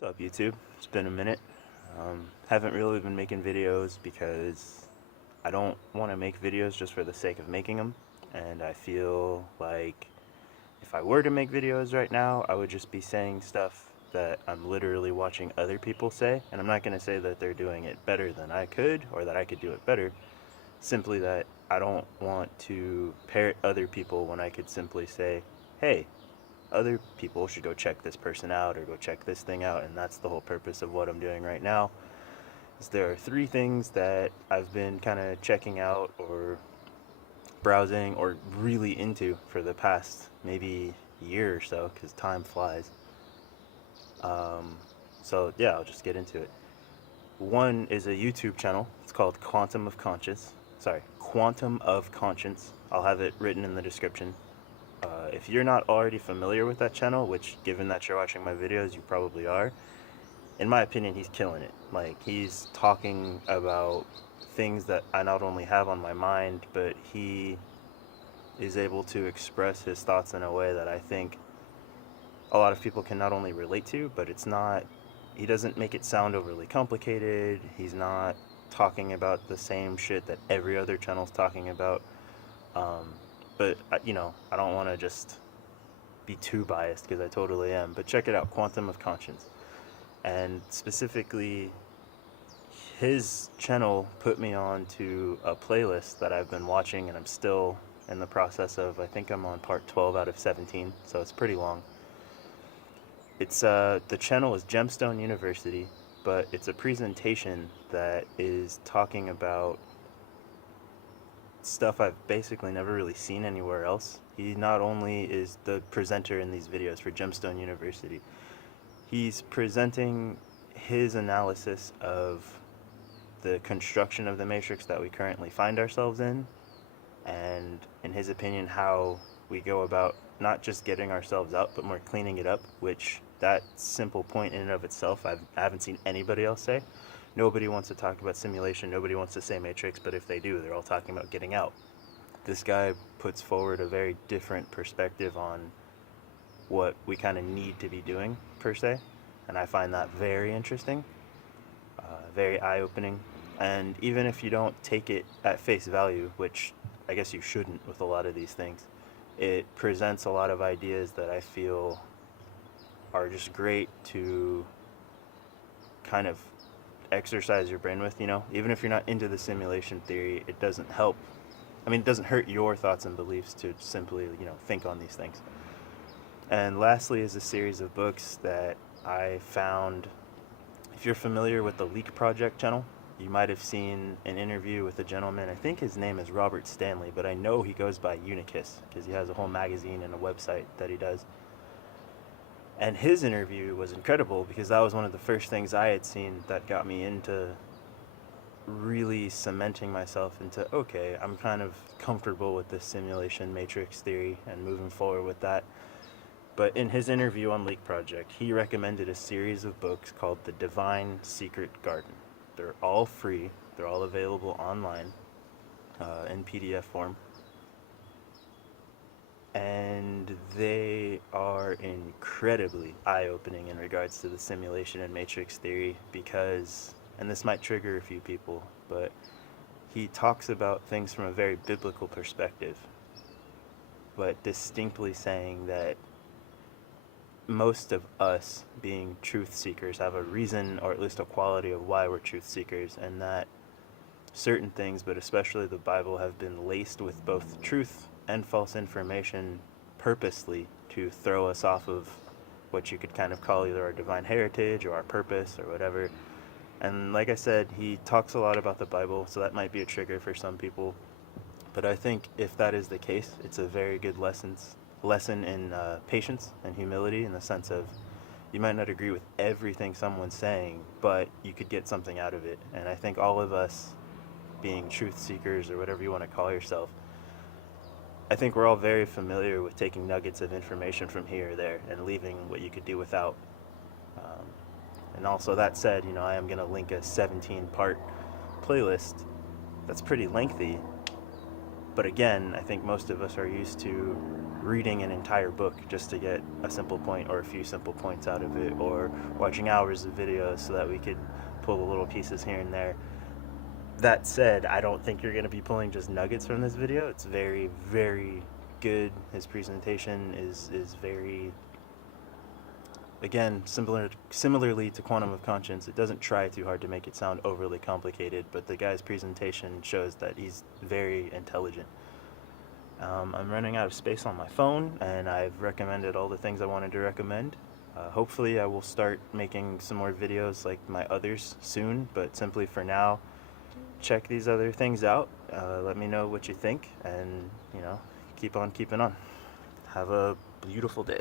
What's up, YouTube? It's been a minute. Haven't really been making videos because I don't want to make videos just for the sake of making them. And I feel like if I were to make videos right now, I would just be saying stuff that I'm literally watching other people say. And I'm not going to say that they're doing it better than I could or that I could do it better. Simply that I don't want to parrot other people when I could simply say, hey, other people should go check this person out or go check this thing out. And that's the whole purpose of what I'm doing right now. Is there are three things that I've been kind of checking out or browsing or really into for the past maybe year or so, because time flies. um, so yeah, I'll just get into it. One is a YouTube channel. It's called Quantum of Conscience. I'll have it written in the description. If you're not already familiar with that channel, which given that you're watching my videos, you probably are, in my opinion, he's killing it. Like, he's talking about things that I not only have on my mind, but he is able to express his thoughts in a way that I think a lot of people can not only relate to, but it's not, he doesn't make it sound overly complicated. He's not talking about the same shit that every other channel's talking about. Um, but, I don't want to just be too biased because I totally am. But check it out, Quantum of Conscience. And specifically, his channel put me on to a playlist that I've been watching, and I'm still in the process of. I think I'm on part 12 out of 17, so it's pretty long. It's the channel is Gemstone University, but it's a presentation that is talking about stuff I've basically never really seen anywhere else. He not only is the presenter in these videos for Gemstone University, he's presenting his analysis of the construction of the matrix that we currently find ourselves in, and in his opinion, how we go about not just getting ourselves out, but more cleaning it up, which that simple point in and of itself, I haven't seen anybody else say. Nobody wants to talk about simulation, nobody wants to say matrix, but if they do, they're all talking about getting out. This guy puts forward a very different perspective on what we kind of need to be doing, per se, and I find that very interesting, very eye-opening. And even if you don't take it at face value, which I guess you shouldn't with a lot of these things, it presents a lot of ideas that I feel are just great to kind of exercise your brain with. Even if you're not into the simulation theory, it doesn't help. I mean, it doesn't hurt your thoughts and beliefs to simply, think on these things. And lastly is a series of books that I found. If you're familiar with the Leak Project channel, you might have seen an interview with a gentleman. I think his name is Robert Stanley, but I know he goes by Unicus because he has a whole magazine and a website that he does. And his interview was incredible because that was one of the first things I had seen that got me into really cementing myself into, okay, I'm kind of comfortable with this simulation matrix theory and moving forward with that. But in his interview on Leak Project, he recommended a series of books called The Divine Secret Garden. They're all free. They're all available online in PDF form. And they are incredibly eye-opening in regards to the simulation and matrix theory because, and this might trigger a few people, but he talks about things from a very biblical perspective, but distinctly saying that most of us being truth seekers have a reason, or at least a quality of why we're truth seekers, and that certain things, but especially the Bible, have been laced with both truth and false information purposely to throw us off of what you could kind of call either our divine heritage or our purpose or whatever. And like I said, he talks a lot about the Bible, so that might be a trigger for some people. But I think if that is the case, it's a very good lesson in patience and humility, in the sense of you might not agree with everything someone's saying, but you could get something out of it. And I think all of us, being truth seekers or whatever you want to call yourself, I think we're all very familiar with taking nuggets of information from here or there and leaving what you could do without. Um, and also, that said, I am going to link a 17-part playlist that's pretty lengthy, But again, I think most of us are used to reading an entire book just to get a simple point or a few simple points out of it, or watching hours of videos so that we could pull the little pieces here and there. That said, I don't think you're going to be pulling just nuggets from this video. It's very, very good. His presentation is very, again, similarly to Quantum of Conscience, it doesn't try too hard to make it sound overly complicated, but the guy's presentation shows that he's very intelligent. I'm running out of space on my phone, and I've recommended all the things I wanted to recommend. Hopefully I will start making some more videos like my others soon, but simply for now, check these other things out. Let me know what you think, and, keep on keeping on. Have a beautiful day.